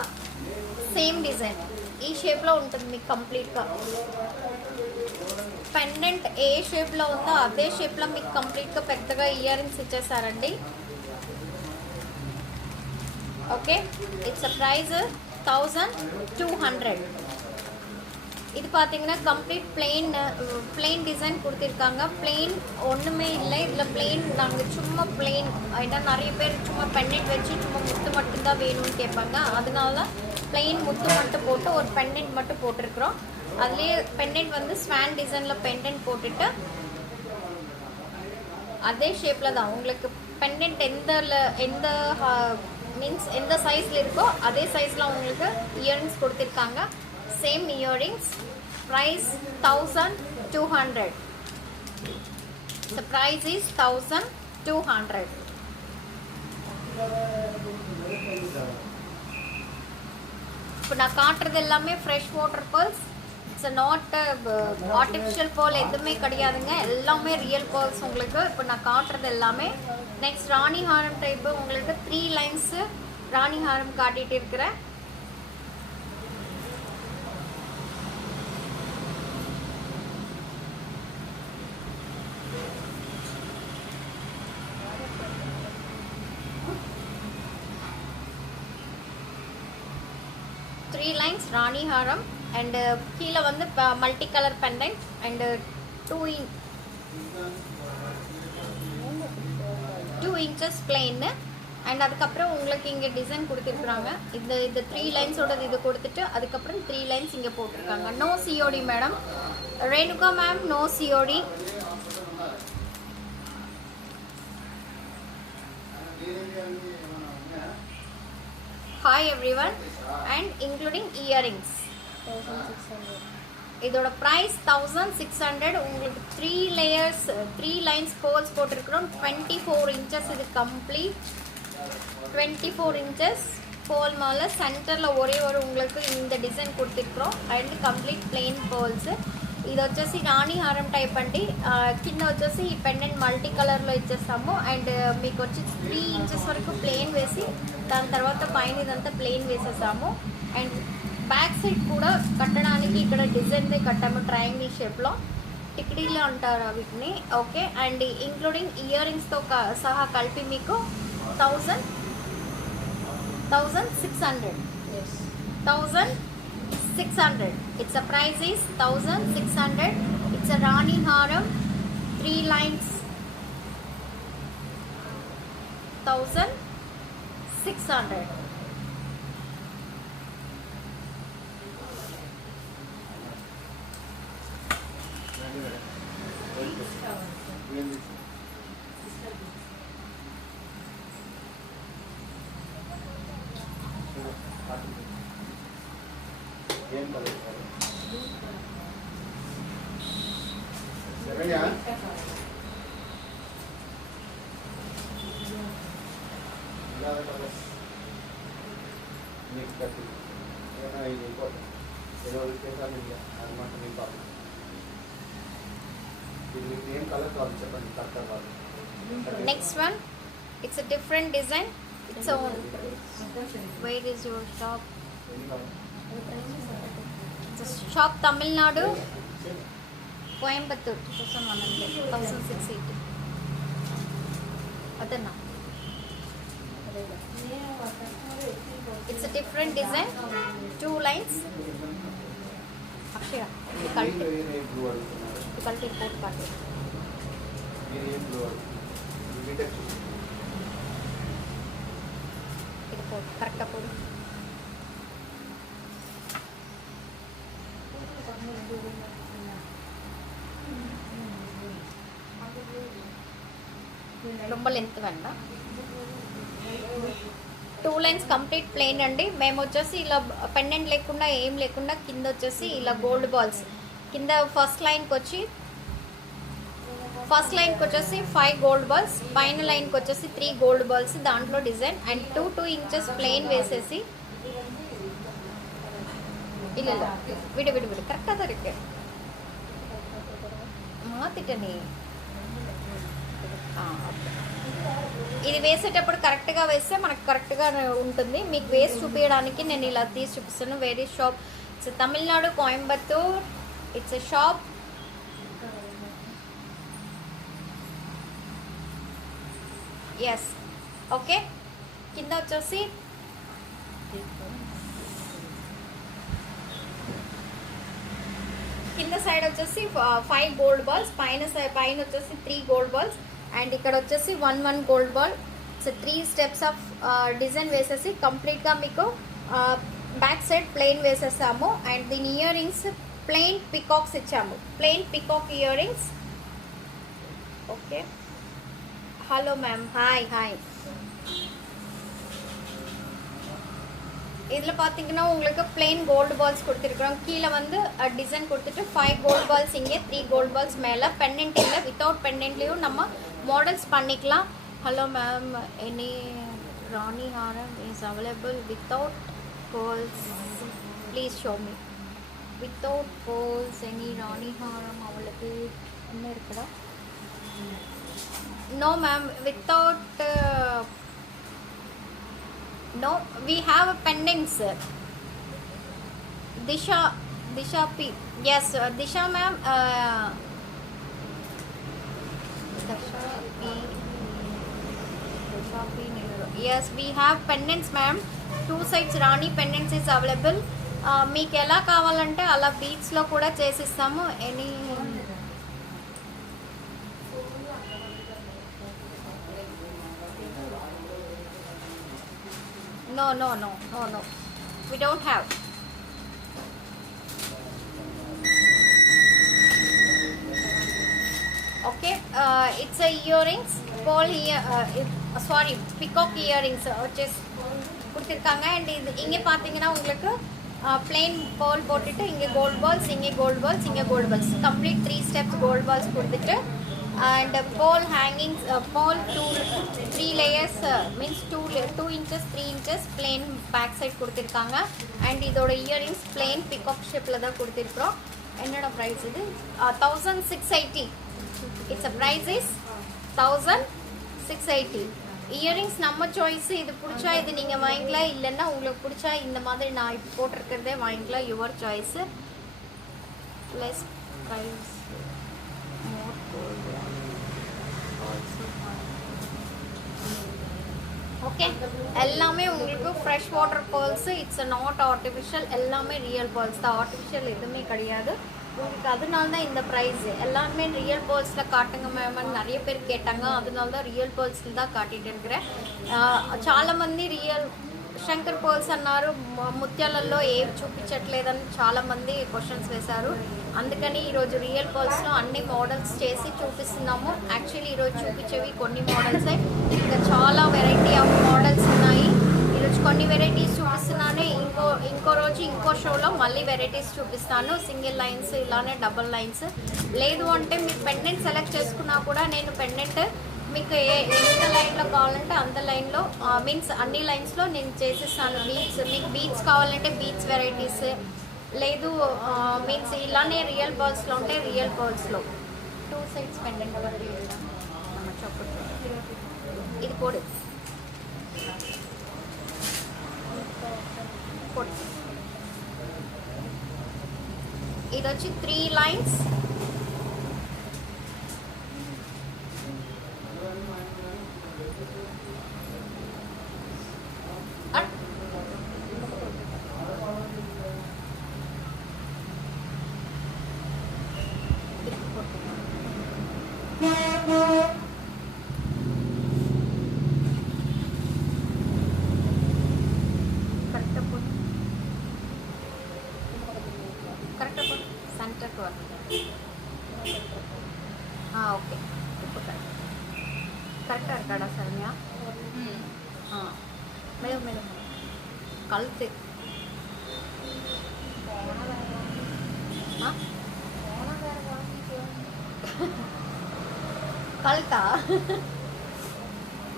same design ఈ షేప్లో ఉంటుంది మీకు కంప్లీట్గా. పెండెంట్ ఏ షేప్లో ఉందో అదే షేప్లో మీకు కంప్లీట్గా పెద్దగా ఇయర్ రింగ్స్ ఇచ్చేసారండి. Okay, it's price 1200. இது பார்த்தீங்கன்னா கம்ப்ளீட் பிளெயின் டிசைன் கொடுத்துருக்காங்க. பிளெயின் ஒன்றுமே இல்லை இதில். பிளெயின் நாங்கள் சும்மா பிளெயின், ஏன்னா நிறைய பேர் சும்மா பெண்டென்ட் வச்சு சும்மா முத்து மட்டும்தான் வேணும்னு கேட்பாங்க. அதனால பிளெயின் முத்து மட்டும் போட்டு ஒரு பெண்டென்ட் மட்டும் போட்டிருக்கிறோம். அதுலேயே பெண்டென்ட் வந்து ஸ்வான் டிசைனில் பெண்டென்ட் போட்டுட்டு அதே ஷேப்பில் தான் உங்களுக்கு பெண்டென்ட் எந்த மீன்ஸ் எந்த சைஸில் இருக்கோ அதே சைஸில் உங்களுக்கு இயரிங்ஸ் கொடுத்துருக்காங்க. Same earrings. Price 1200. The price is 1200. இப்போ நான் காட்டுறது எல்லாமே fresh water pearls. It's not artificial pearl எதுவுமே கிடையாதுங்க, எல்லாமே ரியல் பேர்ல்ஸ் உங்களுக்கு. இப்போ நான் காட்டுறது எல்லாமே. நெக்ஸ்ட் ராணி ஹாரம் டைப்பு உங்களுக்கு 3 லைன்ஸு ராணி ஹாரம் காட்டிகிட்டு இருக்கிறேன். த்ரீ லைன்ஸ் ராணி ஹாரம் அண்டு கீழே வந்து multi colour pendant and 2 inches plain. And அதுக்கப்புறம் உங்களுக்கு இங்கே டிசைன் கொடுத்துருக்குறாங்க. இந்த 3 லைன்ஸோடது இது கொடுத்துட்டு அதுக்கப்புறம் 3 லைன்ஸ் இங்கே போட்டிருக்காங்க. No COD madam. Renuka ma'am no COD. Hi everyone. And including earrings 1600. இதோட ப்ரைஸ் 1600. உங்களுக்கு 3 லேயர்ஸ் 3 லைன்ஸ் போல்ஸ் போட்டிருக்கிறோம். 24 inches இது கம்ப்ளீட். 24 inches போல் மேலே சென்டரில் ஒரே ஒரு உங்களுக்கு இந்த டிசைன் கொடுத்துருக்குறோம். And complete plain pearls. ఇది వచ్చేసి రాణి హారం టైప్ అండి. కింద వచ్చేసి పెండెంట్ మల్టీ కలర్లో ఇచ్చేస్తాము. అండ్ మీకు వచ్చి 3 inches వరకు ప్లెయిన్ వేసి దాని తర్వాత పైన ఇదంతా ప్లెయిన్ వేసేసాము. అండ్ బ్యాక్ సైడ్ కూడా కట్టడానికి ఇక్కడ డిజైన్దే కట్టాము ట్రయాంగిల్ షేప్లో. టిక్డీలు అంటారు వీటిని. ఓకే. అండ్ ఇంక్లూడింగ్ ఇయర్ రింగ్స్తో సహా కలిపి మీకు 1600. Yes. 1600. Its a price is 1600. It's a Rani Haram 3 lines 1600. ఏం కలర్ సెవెన్ యా ఇలా కలర్ మీకు కట్టి ఏనా ఇది ఇంపార్టెంట్ ఏదో విషయాలు ఇలా అన్నమాట మీ పాప ఇది మీకు ఏం కలర్ కావాలి చెప్పండి కరెక్ట్గా కావాలి. Next one. It's a different design. It's own. Where is your shop? ఎన్ని కావాలి It's a shop Tamil Nadu, Coimbatore 1680. Adana. It's a different design. 2 lines. Akshaya. మీరు ఏ బ్లూ అడుగుతున్నారు Difficulty report card. మీరు ఏం బ్లూ అడుగుతున్నారు బీటెక్ Report. Correct report. ரொம்ப లెంత్ వేండా 2 lines complete plain అండి. మేము వచ్చేసి ఇలా పెండెంట్ లేకుండా ఏం లేకుండా కింద వచ్చేసి ఇలా గోల్డ్ బాల్స్ కింద ఫస్ట్ లైన్కి వచ్చేసి 5 గోల్డ్ బాల్స్, పైన లైన్కి వచ్చేసి 3 గోల్డ్ బాల్స్ దాంట్లో డిజైన్ అండ్ 2 inches ప్లెయిన్ వేసేసి ಇಲ್ಲ ಬಿಡು ಕರೆಕ್ಟ್ ಅದಕ್ಕೆ మాతిటని ఇది వేసేటప్పుడు కరెక్ట్గా వేస్తే మనకు కరెక్ట్గా ఉంటుంది. మీకు వేసి చూపించడానికి నేను ఇలా తీసి చూపిస్తాను. వేరే shop it's Tamil Nadu Coimbatore. It's a shop. Yes okay. కింద వచ్చేసి కింద సైడ్ వచ్చేసి 5 గోల్డ్ బాల్స్, పైన వచ్చేసి 3 గోల్డ్ బాల్స్ అండ్ ఇక్కడ వచ్చేసి 1 gold ball. So 3 steps of design వేసేసి కంప్లీట్గా మీకు బ్యాక్ సైడ్ ప్లెయిన్ వేసేసాము. అండ్ దీని ఇయర్ రింగ్స్ ప్లెయిన్ పికాక్స్ ఇచ్చాము. Plain peacock ear rings. Okay. Hello ma'am. Hi. இதில் பார்த்தீங்கன்னா உங்களுக்கு பிளெயின் கோல்டு பால்ஸ் கொடுத்துருக்குறோம். கீழே வந்து டிசைன் கொடுத்துட்டு 5 கோல்டு பால்ஸ் இங்கே, 3 கோல்டு பால்ஸ் மேலே. பெண்டென்ட் இல்லை, வித்தவுட் பெண்டென்ட்லேயும் நம்ம மாடல்ஸ் பண்ணிக்கலாம். Hello ma'am, any Rani haram is available without pearls please show me. Without pearls any Rani haram available ఉన్నాయి ఇక్కడ. No ma'am without no we have pendants. Disha P, yes Disha ma'am, Disha P yes we have pendants ma'am, two sides Rani pendants is available. మీకు ఎలా కావాలంటే అలా beach లో కూడా చేసిస్తాము. Any no we don't have. Okay, it's a earrings pearl sorry peacock earrings వచ్చేసి கொடுத்திருக்காங்க. அண்ட் இது இங்கே பார்த்தீங்கன்னா உங்களுக்கு plain pearl போட்டுட்டு இங்கே கோல்ட் பால்ஸ், இங்கே கோல்ட் பால்ஸ், இங்கே gold balls, complete 3 steps gold balls கொடுத்துட்டு and pearl hangings, pearl 3 layers means 2 inches 3 inches plain back side கொடுத்திருக்காங்க. and இதோட இயரிங்ஸ் plain peacock shapeல தான் கொடுத்திருக்கோம். என்னோட price இது 1680. its a price is 1680. இயரிங்ஸ் நம்ம சாய்ஸ். இது பிடிச்சா இது நீங்கள் வாங்கிக்கலாம், இல்லைன்னா உங்களுக்கு பிடிச்சா இந்த மாதிரி நான் இப்போ போட்டிருக்கிறதே வாங்கிக்கலாம். Your choice. Less price more gold also. Okay, எல்லாமே உங்களுக்கு fresh water pearls. It's not artificial, எல்லாமே ரியல் பேர்ல்ஸ் தான். ஆர்டிஃபிஷியல் எதுவுமே கிடையாது உங்களுக்கு. அதனால தான் இந்த ப்ரைஸ். எல்லாருமே ரியல் பேர்ல்ஸில் காட்டுங்க மேம்னு நிறைய பேர் கேட்டாங்க. அதனால தான் ரியல் பேர்ல்ஸில் தான் కాటిட்டு இருக்கிறேன். చాలామంది రియల్ శంకర్ పర్ల్స్ అన్నారు, ముత్యాలలో ఏం చూపించట్లేదని చాలామంది క్వశ్చన్స్ వేశారు. అందుకని ఈరోజు రియల్ పర్ల్స్లో అన్ని మోడల్స్ చేసి చూపిస్తున్నాము. యాక్చువల్లీ ఈరోజు చూపించేవి కొన్ని మోడల్సే, ఇంకా చాలా వెరైటీ ఆఫ్ మోడల్స్ ఉన్నాయి. ఈరోజు కొన్ని వెరైటీస్ చూపిస్తున్నాను. ఇంకో రోజు ఇంకో షోలో మళ్ళీ వెరైటీస్ చూపిస్తాను. సింగిల్ లైన్స్, ఇలానే డబుల్ లైన్స్. లేదు అంటే మీరు పెండెంట్ సెలెక్ట్ చేసుకున్నా కూడా నేను పెండెంట్ మీకు ఎంత లైన్లో కావాలంటే అంత లైన్లో మీన్స్ అన్ని లైన్స్లో నేను చేసిస్తాను. బీట్స్ మీకు బీట్స్ కావాలంటే బీట్స్ వెరైటీస్, లేదు మీన్స్ ఇలానే రియల్ పర్ల్స్లో ఉంటే రియల్ పర్ల్స్లో 2 సైడ్స్ పెండెంట్ ఇది కోడి ఇది వచ్చి 3 లైన్స్. ஓகே, இப்போ கரெக்டாக இருக்காடா சரண்யா? மேலும் மேலும் கழுத்து கழுத்தா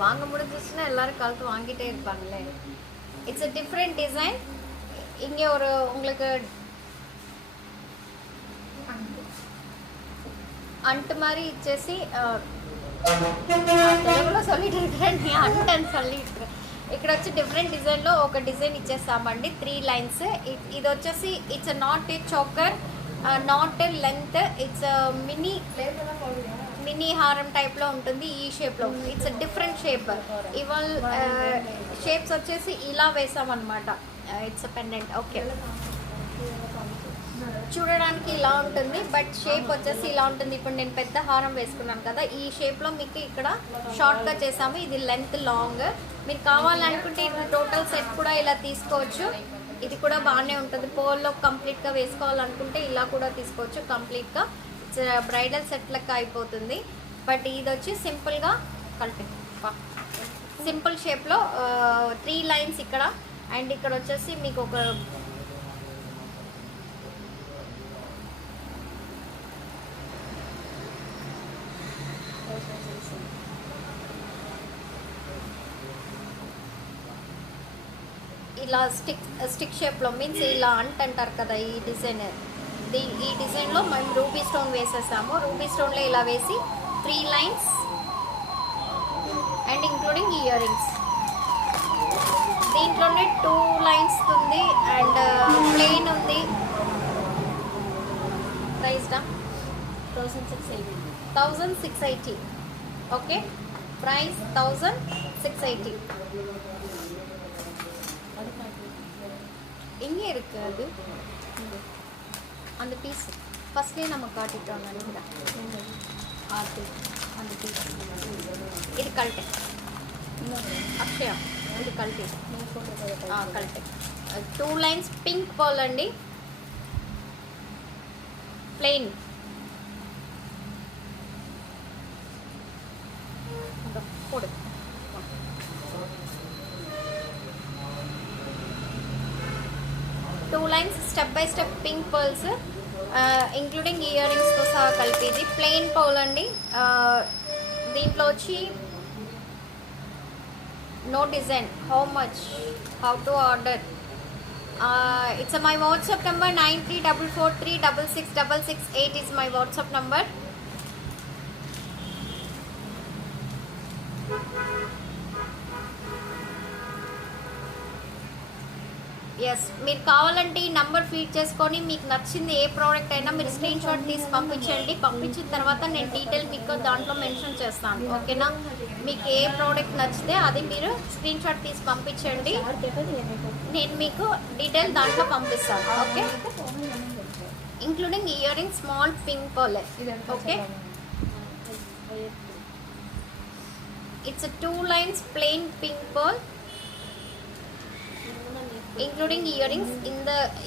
வாங்க முடிஞ்சிச்சுன்னா எல்லாரும் கழுத்து வாங்கிட்டே இருப்பாங்களே. It's a different design. இங்கே ஒரு உங்களுக்கு అంటు మరి ఇచ్చేసి తెలుగులో சொல்லிட்டு இருக்கிறேன், నీ అంటని சொல்லிட்டு ఇక్కడ వచ్చి డిఫరెంట్ డిజైన్లో ఒక డిజైన్ ఇచ్చేస్తామండి. 3 లైన్స్. ఇది వచ్చేసి it's not a choker, not a length, it's mini హారం టైప్లో ఉంటుంది. ఈ షేప్లో ఇట్స్ డిఫరెంట్ షేప్. ఇవాళ షేప్స్ వచ్చేసి ఇలా వేసామన్నమాట. It's pendant. ఓకే, చూడడానికి ఇలా ఉంటుంది, బట్ షేప్ వచ్చేసి ఇలా ఉంటుంది. ఇప్పుడు నేను పెద్ద హారం వేసుకున్నాను కదా, ఈ షేప్లో మీకు ఇక్కడ షార్ట్గా చేసాము. ఇది లెంత్ లాంగ్. మీరు కావాలనుకుంటే ఇది టోటల్ సెట్ కూడా ఇలా తీసుకోవచ్చు. ఇది కూడా బాగానే ఉంటుంది. పోల్లో కంప్లీట్గా వేసుకోవాలనుకుంటే ఇలా కూడా తీసుకోవచ్చు. కంప్లీట్గా బ్రైడల్ సెట్ లెక్క అయిపోతుంది. బట్ ఇది వచ్చి సింపుల్గా సింపుల్ షేప్లో 3 లైన్స్ ఇక్కడ. అండ్ ఇక్కడ వచ్చేసి మీకు ఒక ఇలా స్టిక్ షేప్లో మీన్స్ ఇలా అంటారు కదా ఈ డిజైన్, ఈ డిజైన్లో మేము రూబీ స్టోన్ వేసేసాము. రూబీ స్టోన్లో ఇలా వేసి 3 lines and including ear rings. దీంట్లోనే 2 లైన్స్ ఉంది అండ్ ప్లెయిన్ ఉంది. ప్రైస్ డా 1680. Okay, price 1680. எங்கே இருக்கு அது அந்த பீஸ்? ஃபர்ஸ்ட்லேயே நம்ம காட்டிட்டோம் நினைக்கிறேன். அது அந்த பீஸ் இது கழட்டு అక్షయ, ఇది కల్టీ కల్టీ. 2 లైన్స్ పింక్ పర్ల్ అండి, ప్లెయిన్. పోడు 2 lines step by step pink pearls including year రింగ్స్తో సహా కలిపి. ఇది ప్లెయిన్ పర్ల్ అండి. దీంట్లో వచ్చి no design. How much? How to order? It's my WhatsApp number 9344366668 is my WhatsApp number. Yes, మీరు కావాలంటే ఈ నంబర్ ఫీడ్ చేసుకొని మీకు నచ్చింది ఏ ప్రోడక్ట్ అయినా మీరు స్క్రీన్ షాట్ తీసి పంపించండి. పంపించిన తర్వాత నేను డీటెయిల్ మీకు దాంట్లో మెన్షన్ చేస్తాను. ఓకేనా? మీకు ఏ ప్రోడక్ట్ నచ్చితే అది మీరు స్క్రీన్ షాట్ తీసి పంపించండి, నేను మీకు డీటెయిల్ దాంట్లో పంపిస్తాను. Okay, including ear ring small pink pearl. Okay, it's 2 lines plain pink pearl including earrings.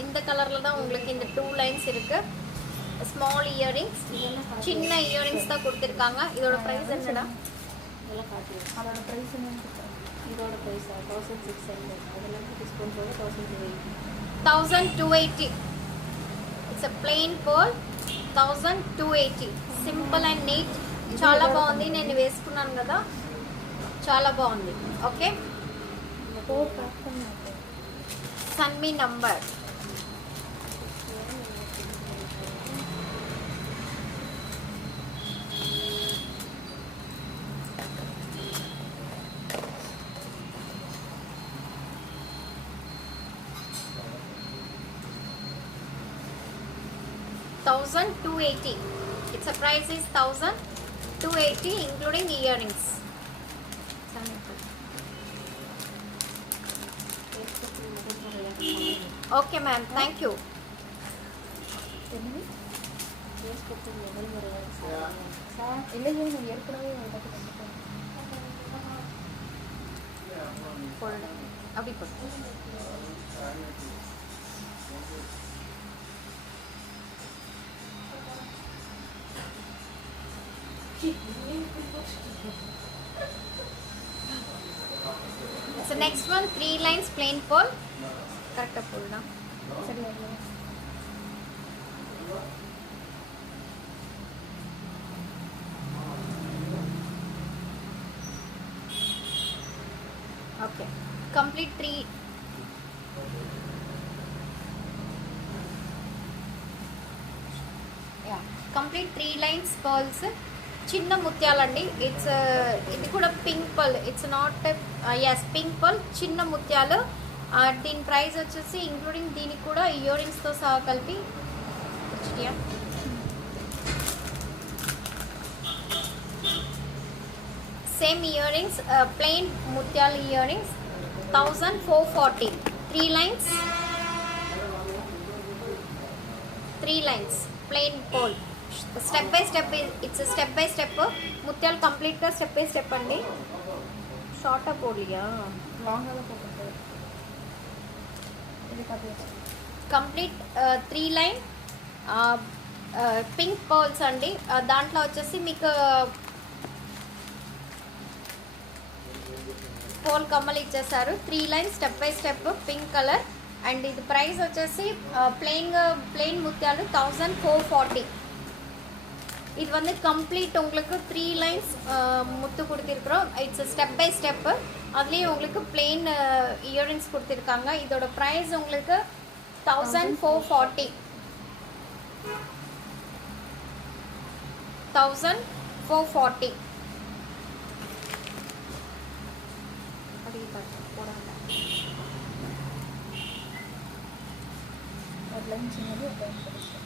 இந்த கலரில் தான் உங்களுக்கு இந்த 2 லைன்ஸ் இருக்குது. ஸ்மால் இயரிங்ஸ், சின்ன இயரிங்ஸ் தான் கொடுத்துருக்காங்க. இதோட ப்ரைஸ் என்னடா? அதோட ப்ரைஸ் இதோட ப்ரைஸ் 1600. அதெல்லாம் டிஸ்கவுண்ட் போக 1280. It's plain pearl 1280. Simple and neat, చాలా బాగుంది. నేను వేసుకున్నాను కదా, చాలా బాగుంది. Okay, send me number. $1280. Its price is 1280 including earrings. Okay ma'am, thank you. अभी so next one 3 lines plain pearl. Correct pull na. Okay, complete 3. Yeah, complete 3 lines pearls. చిన్న ముత్యాలండి. ఇట్స్ ఇది కూడా pink pearl. It's not yes pink pearl, చిన్న ముత్యాలు. దీని price వచ్చేసి ఇంక్లూడింగ్ దీనికి కూడా ఇయర్ రింగ్స్తో సహా కలిపి సేమ్ ఇయర్ రింగ్స్, ప్లెయిన్ ముత్యాల ఇయర్ రింగ్స్ 1440. 3 lines, 3 lines plain pearl. Step by step, it's step by step. ముత్యాలు కంప్లీట్గా స్టెప్ బై స్టెప్ అండి. Short Polya long complete 3 line pink pearls అండి. దాంట్లో వచ్చేసి మీకు పోల్ కమ్మలు ఇచ్చేసారు. 3 line step by step pink colour. And ఇది ప్రైస్ వచ్చేసి ప్లెయిన్ ముత్యాలు 1440. இது வந்து கம்ப்ளீட் உங்களுக்கு 3 லைன்ஸ் முத்து கொடுத்துருக்குறோம். It's step by step. அதுலேயே உங்களுக்கு பிளெயின் இயரிங்ஸ் கொடுத்துருக்காங்க. இதோட ப்ரைஸ் உங்களுக்கு 1440. $1,440. ஒரு லைன் சின்னது ஒரு லைன் பெருசு.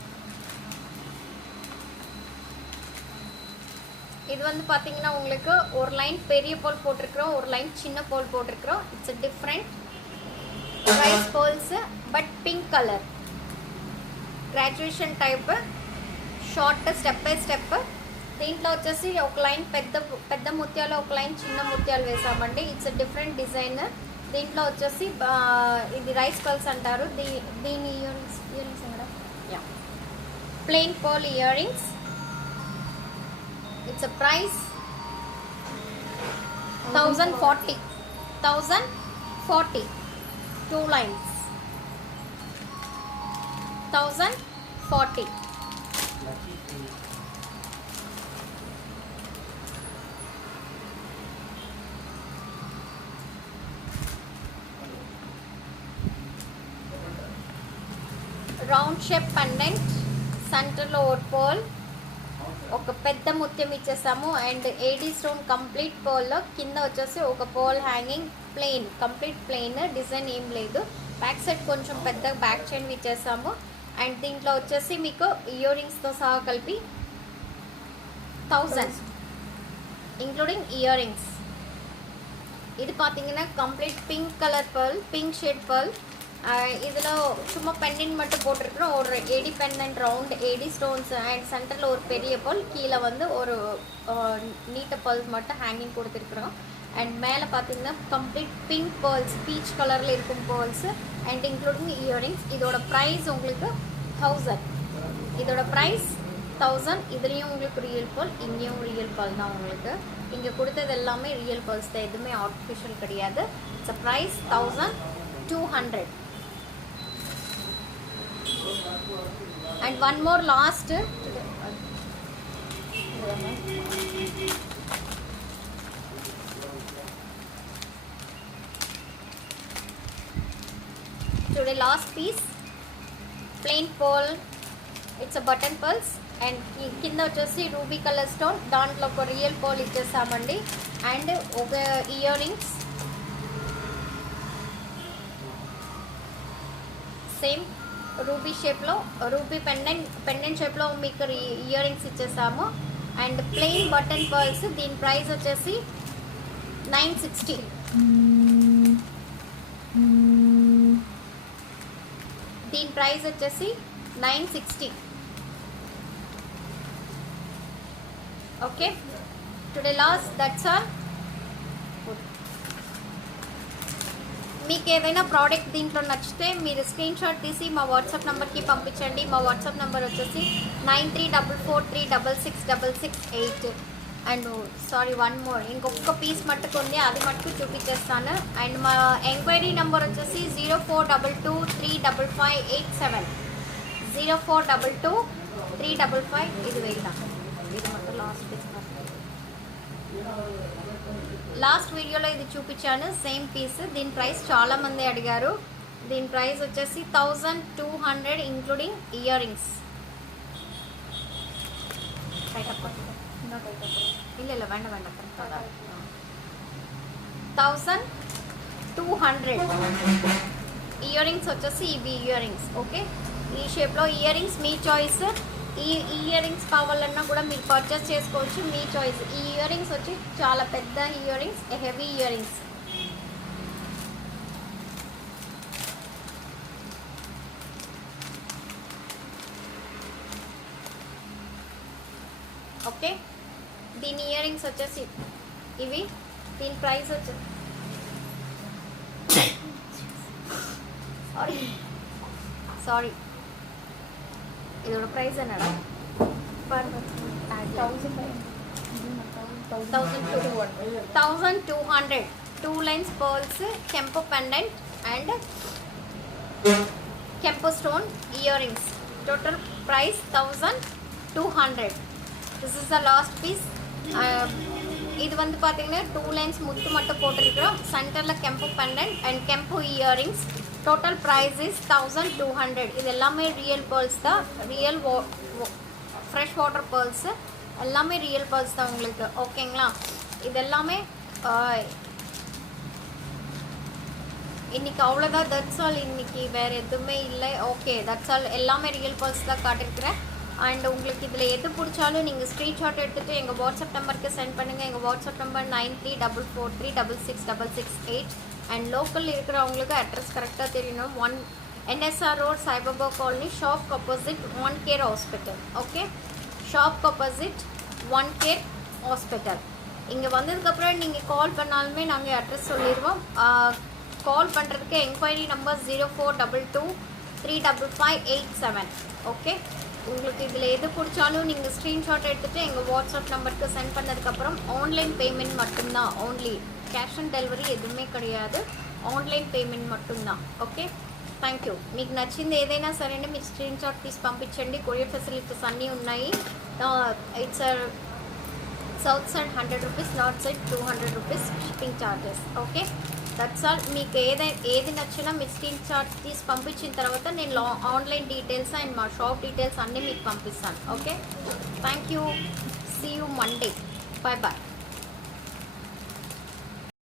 இது வந்து பார்த்தீங்கன்னா உங்களுக்கு ஒரு லைன் பெரிய போல் போட்டிருக்கிறோம், ஒரு லைன் சின்ன போல் போட்டிருக்கிறோம். It's different rice pearls but pink colour graduation type short step by step. దీంట్లో వచ్చేసి ఒక లైన్ పెద్ద పెద్ద ముత్యాలు, ఒక లైన్ చిన్న ముత్యాలు వేసామండి. It's different design. దీంట్లో వచ్చేసి ఇది రైస్ పల్స్ అంటారు. దీని earrings madam yeah plain pearl earrings. It's a price 1040. 1040 2 lines 1040. Round shape pendant, సెంటర్లో ఒక పోల్, ఒక పెద్ద ముత్యం ఇచ్చేసాము. అండ్ ఏడీ స్టోన్ కంప్లీట్ పోల్లో కింద వచ్చేసి ఒక pearl hanging, plain complete plain, design ఏం లేదు. బ్యాక్ సైడ్ కొంచెం పెద్ద బ్యాక్ చైన్ ఇచ్చేసాము. అండ్ దీంట్లో వచ్చేసి మీకు ఇయర్ రింగ్స్తో సహా కలిపి 1000 ఇంక్లూడింగ్ ఇయర్ రింగ్స్. இது பார்த்தீங்கன்னா complete pink colour pearl, pink shade pearl. இதில் சும்மா பெண்டன்ட் மட்டும் போட்டிருக்கிறோம். ஒரு AD pendant round AD stones and சென்டரில் ஒரு பெரிய பேர்ல், கீழே வந்து ஒரு நீட்ட பேர்ல்ஸ் மட்டும் ஹேங்கிங் கொடுத்துருக்குறோம். அண்ட் மேலே பார்த்தீங்கன்னா கம்ப்ளீட் பிங்க் பேர்ல்ஸ், பீச் கலரில் இருக்கும் பேர்ல்ஸ் அண்ட் இன்க்ளூடிங் இயரிங்ஸ். இதோட ப்ரைஸ் உங்களுக்கு 1000. இதோட ப்ரைஸ் 1000. இதுலேயும் உங்களுக்கு ரியல் பேர்ல், இங்கேயும் ரியல் பேர்ல் தான். உங்களுக்கு இங்கே கொடுத்தது எல்லாமே ரியல் பேர்ல்ஸ் தான், எதுவுமே ஆர்டிஃபிஷியல் கிடையாது. It's a price 1200. And one more last today last piece plain pearl. It's a button pearls and కింద వచ్చేసి రూబీ కలర్ స్టోన్, దాంట్లో ఒక రియల్ పర్ల్ ఇచ్చేసామండి. అండ్ ఒక ఇయర్ రింగ్స్ సేమ్ రూబీ షేప్లో, రూబీ పెండెంట్ షేప్లో మీకు ఇయర్ రింగ్స్ ఇచ్చేసాము. And plain button pearls. దీని ప్రైస్ వచ్చేసి 960. దీని ప్రైస్ వచ్చేసి 960. Okay today last that's all. మీకు ఏదైనా ప్రోడక్ట్ దీంట్లో నచ్చితే మీరు స్క్రీన్ షాట్ తీసి మా వాట్సాప్ నెంబర్కి పంపించండి. మా వాట్సాప్ నెంబర్ వచ్చేసి 9344366668. అండ్ సారీ వన్ మోర్, ఇంకొక పీస్ మట్టుకు ఉంది, అది మట్టుకు చూపించేస్తాను. అండ్ మా ఎంక్వైరీ నెంబర్ వచ్చేసి 0422355587. 04223555. ఇది వెళ్దాం, ఇది మొత్తం లాస్ట్ పీస్. లాస్ట్ వీడియోలో ఇది చూపించాను సేమ్ పీస్. దీని ప్రైస్ చాలామంది అడిగారు. దీని ప్రైస్ వచ్చేసి 1200 ఇంక్లూడింగ్ ఇయర్ రింగ్స్. ಇಲ್ಲ ಬೇಡ 1200 ఇయర్ రింగ్స్ వచ్చేసి ఇవి ఇయర్ రింగ్స్. ఓకే, ఈ షేప్లో ఇయర్ రింగ్స్ మీ చాయిస్. ఈ ఇయర్ రింగ్స్ కావాలన్నా కూడా మీరు పర్చేస్ చేసుకోవచ్చు, మీ చాయిస్. ఈ ఇయర్ రింగ్స్ వచ్చి చాలా పెద్ద ear rings, heavy ear rings. Okay, దీని ఇయర్ రింగ్స్ వచ్చేసి ఇవి. దీని ప్రైస్ వచ్చి సారీ இதோட ப்ரைஸ் என்னடா? 1200. 2 lines pearls, kempo pendant and kempo stone earrings. Total price 1200. This is the last piece. இது வந்து பார்த்தீங்கன்னா 2 lines முத்து மட்டும் போட்டிருக்கிறோம். சென்டரில் kemp pendant and kemp earrings. Total price is 1200. இது எல்லாமே ரியல் பேர்ல்ஸ் தான், ரியல் ஃப்ரெஷ் வாட்டர் பேர்ல்ஸு எல்லாமே ரியல் பேர்ல்ஸ் தான் உங்களுக்கு. ஓகேங்களா? இது எல்லாமே இன்றைக்கி அவ்வளோதான். That's all. இன்றைக்கி வேறு எதுவுமே இல்லை. Okay, that's all. எல்லாமே ரியல் பேர்ல்ஸ் தான் காட்டிருக்கிறேன். அண்ட் உங்களுக்கு இதில் எது பிடிச்சாலும் நீங்கள் ஸ்க்ரீன்ஷாட் எடுத்துகிட்டு எங்கள் வாட்ஸ்அப் நம்பருக்கு சென்ட் பண்ணுங்கள். எங்கள் வாட்ஸ்அப் நம்பர் 9344366668. அண்ட் லோக்கல் இருக்கிறவங்களுக்கு அட்ரஸ் கரெக்டாக தெரியணும். 1 NSR road, Saibaba colony, shop opposite 1 care hospital. Okay, shop opposite 1 care hospital. இங்கே வந்ததுக்கப்புறம் நீங்கள் கால் பண்ணாலுமே நாங்கள் அட்ரஸ் சொல்லிடுவோம். கால் பண்ணுறதுக்கு என்கொயரி நம்பர் 0422355587. ஓகே, உங்களுக்கு இதில் எது பிடிச்சாலும் நீங்கள் ஸ்க்ரீன்ஷாட் எடுத்துகிட்டு எங்கள் வாட்ஸ்அப் நம்பருக்கு சென்ட் பண்ணதுக்கப்புறம் ஆன்லைன் பேமெண்ட் மட்டும்தான். ஓன்லி క్యాష్ ఆన్ డెలివరీ ఎదుమే కడియాదు, ఆన్లైన్ పేమెంట్ மட்டும்தான். Okay, thank you. మీకు నచ్చింది ఏదైనా సరే మీరు స్క్రీన్ షాట్ తీసి పంపించండి. కొరియర్ ఫెసిలిటీస్ అన్నీ ఉన్నాయి. It's south side 100 rupees, north side 200 rupees shipping charges. Okay, that's all. మీకు ఏది నచ్చినా మీరు స్క్రీన్ షాట్ తీసి పంపించిన తర్వాత నేను ఆన్లైన్ డీటెయిల్స్ అండ్ మా షాప్ డీటెయిల్స్ అన్నీ మీకు పంపిస్తాను. Okay, thank you. See you Monday. Bye bye.